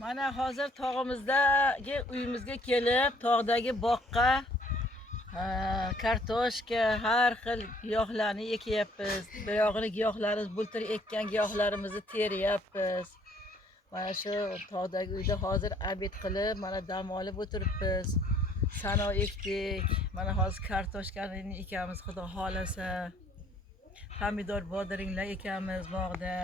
Mana hozir tog'imizdagi uyimizga kelib, tog'dagi boqqa kartoshka, har xil giyohlarni ekyapmiz. Buyog'ini giyohlarimiz, bultur ekkan giyohlarimizni teryapmiz. Mana shu tog'dagi uyda hozir obed qilib, mana dam olib o'tiribmiz. Sano ekdik. Mana hozir kartoshkani ekamiz, xudo xolasa. Pomidor bodringlar ekamiz bog'da.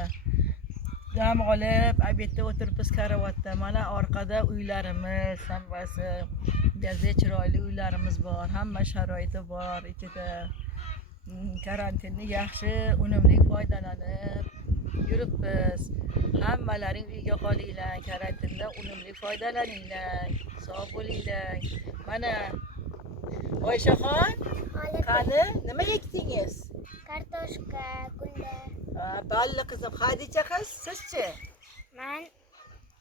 Dam olib, obedda o'tiribmiz karavotda. Mana orqada uylarimiz, hammasi juda chiroyli uylarimiz bor. Hamma sharoiti bor ichida. Karantinni yaxshi, unumli foydalanib yuribmiz. Hammalaring uyga qolinglar, karantindan unumli foydalaninglar. Sog' bo'linglar. Mana Oyshaxon, qani nima ekdingiz? Kartoshka, gullar. Balli qizim, Xadicha qiz, sizchi? Men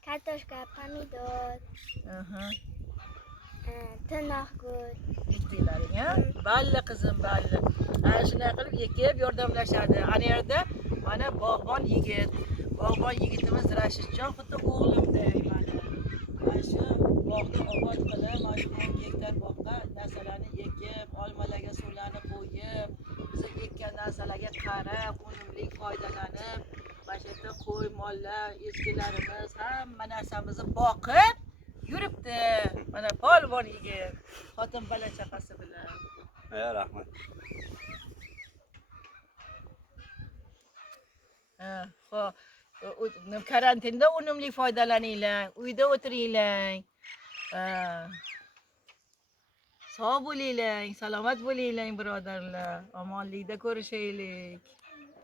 kartoshka, pomidor, tirnoqgul. Ekdinglaring, ha? Balli qizim, balli. Ana shunday qilib ekib yordamlashadi. Ana yerda mana bog'bon yigit. Bog'bon yigitimiz Rashidjon xuddi o'g'limdek mana. Mana shu bog'ni obod qilib, mana shu 10 gektar bog'ga narsalarni ekib, olmalarga suvlarni qo'yib, biz ekkan narsalarga qarab, unumli foydalanib, mana shu yerda qo'y, mollar, echkilarimiz, hamma narsamizni boqib yuribdi. Mana polvon yigit, xotin bola chaqasi bilan. Rahmat. Xo'p, karantinda unumli foydalaninglar, uyda o'tiringlar. Sog' bo'linglar, salomat bo'linglar birodarlar. Omonlikda ko'rishaylik.